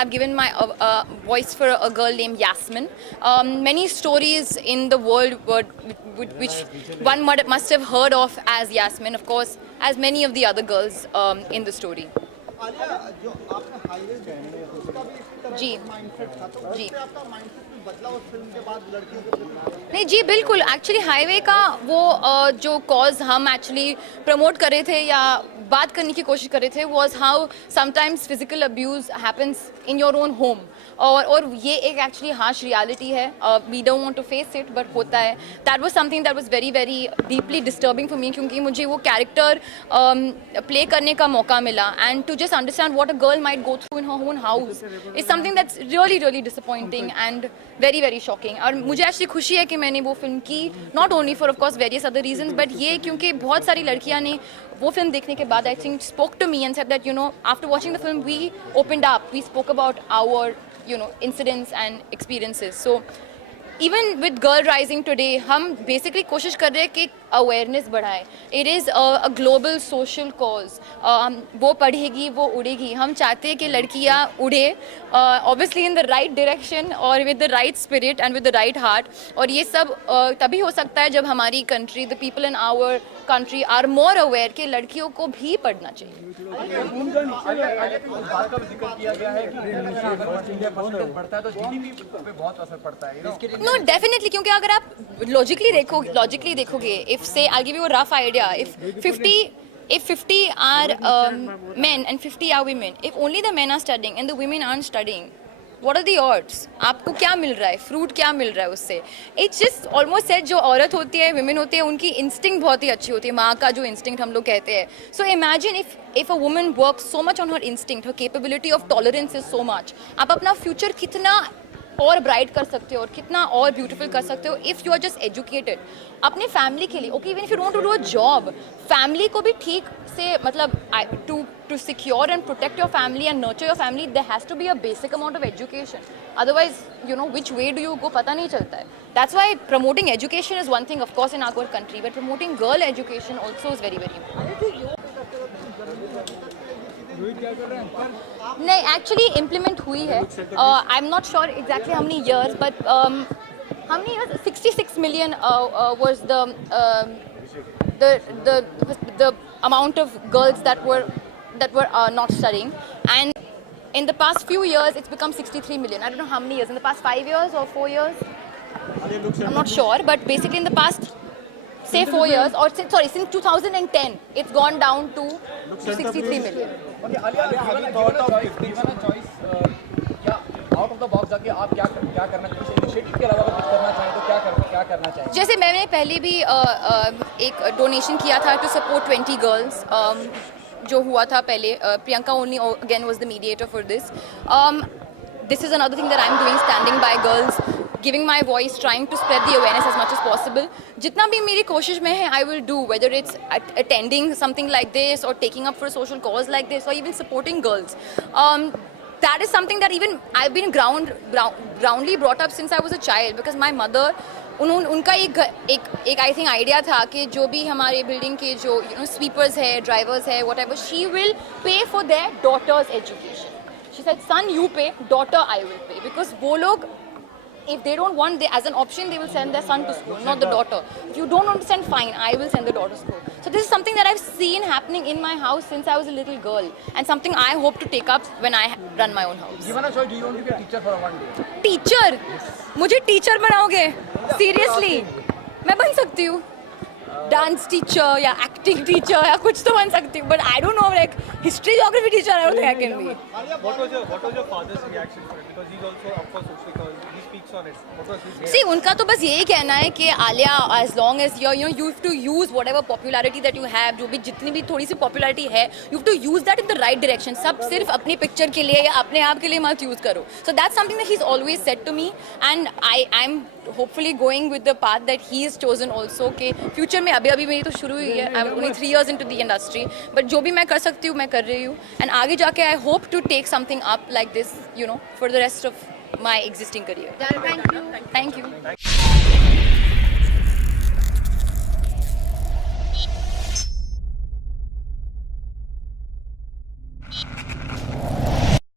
I've given my voice for a girl named Yasmin. Many stories in the world which one must have heard of as Yasmin, of course, as many of the other girls in the story. Alia, जो आपने हाईवे देखी है, उसका भी इसी तरह जी। का माइंडसेट था, तो जी। उससे आपका माइंडसेट भी बदला उस फिल्म के बाद लड़कियों के प्रति? नहीं जी, बिल्कुल। एक्चुअली हाईवे का वो जो कॉज हम एक्चुअली प्रमोट कर रहे थे या बात करने की कोशिश कर रहे थे was how sometimes physical abuse happens in your own home, और ये एक एक्चुअली हार्श रियलिटी है. We don't want to face it, but होता है. That was something that was very very deeply disturbing for me, क्योंकि मुझे वो character play करने का मौका मिला, and to just understand what a girl might go through in her own house is something that's really really disappointing and very very shocking. और मुझे एक्चुअली खुशी है कि मैंने वो फिल्म की, not only for of course various other reasons, but ये क्योंकि बहुत सारी लड़कियां ने वो फिल्म देखने के बाद I think spoke to me and said that after watching the film we opened up, we spoke about our incidents and experiences. So even with Girl Rising today, हम basically कोशिश कर रहे हैं कि awareness बढ़ाएं. It is a global social cause. वो पढ़ेगी वो उड़ेगी. हम चाहते हैं कि लड़कियाँ उड़े, obviously in the right direction और with the right spirit and with the right heart. और ये सब तभी हो सकता है जब हमारी country, the people in our country are more aware कि लड़कियों को भी पढ़ना चाहिए. बात का जिक्र किया गया है कि बढ़ता है तो जीडीपी पे बहुत असर पड़ता है. No, definitely, क्योंकि अगर आप logically देखोगे, if say I'll give you a rough idea, if 50 are men and 50 are women, if only the men are studying and the women aren't studying, what are the odds? आपको क्या मिल रहा है, फ्रूट क्या मिल रहा है उससे? It's just almost said जो औरत होती है, women होती है, उनकी इंस्टिंक्ट बहुत ही अच्छी होती है, माँ का जो इंस्टिंक्ट हम लोग कहते हैं. So imagine if a woman works so much on her instinct, her capability of tolerance is so much, आप अपना फ्यूचर कितना और ब्राइट कर सकते हो और कितना और ब्यूटीफुल कर सकते हो if you are just educated. अपने फैमिली के लिए, okay, even if you don't do a job, family को भी ठीक से मतलब to secure and protect your family and nurture your family, there has to be a basic amount of education. Otherwise which way do you go, पता नहीं चलता है. That's why promoting education is one thing of course in our country, but promoting girl education also is very very important. नहीं, actually implement हुई है. I am not sure exactly how many years, but how many years? 66 million was the amount of girls that were not studying, and in the past few years it's become 63 million. I don't know how many years, in the past 5 years or 4 years, I'm not sure, but basically in the past say 4 years, or since 2010 it's gone down to 63 million. Okay, Alia, given a choice, क्या out of the box जाके आप क्या करना चाहिए? इनिशिएटिव के अलावा कुछ करना चाहें तो क्या करना चाहिए? जैसे मैंने पहले भी एक डोनेशन किया था टू सपोर्ट 20 गर्ल्स, जो हुआ था पहले. Priyanka only again was the mediator for this. This is another thing that I'm doing, standing by girls, giving my voice, trying to spread the awareness as much as possible. जितना भी मेरी कोशिश में है, I will do, whether it's attending something like this or taking up for a social cause like this or even supporting girls. That is something that even I've been groundly brought up since I was a child, because my mother, उनका एक I think idea था कि जो भी हमारे बिल्डिंग के जो स्वीपर्स है, ड्राइवर्स है, whatever, she will pay for their daughter's education. She said, son you pay, daughter I will pay, because वो लोग, if they don't want, as an option they will send their son to school, not the daughter. If you don't understand, fine, I will send the daughter to school. So this is something that I've seen happening in my house since I was a little girl, and something I hope to take up when I run my own house. Given a choice, do you want to be a teacher for one day? Teacher? मुझे टीचर बनाओगे? सीरियसली? मैं बन सकती हूँ dance teacher या acting teacher या कुछ तो बन सकती हूँ, but I don't know, like history geography teacher I don't think I can be. What was your father's reaction for it? Because he's also up for social cause. He speaks on it. What was his reaction? See, उनका तो बस यही कहना है कि Alia, as long as you have to use whatever popularity that you have, जो भी जितनी भी थोड़ी सी popularity है, you have to use that in the right direction. सब सिर्फ अपनी पिक्चर के लिए या अपने आप के लिए मत यूज करो. So that's something that he's always said to me, and I'm hopefully going with the path that he has chosen also. कि future में अभी मेरी तो शुरू हुई है. I'm only 3 years into the industry, but जो भी मैं कर सकती हूँ मैं कर रही हूँ, and आगे जाके I hope to take something up like this, for the rest of my existing career. Thank you.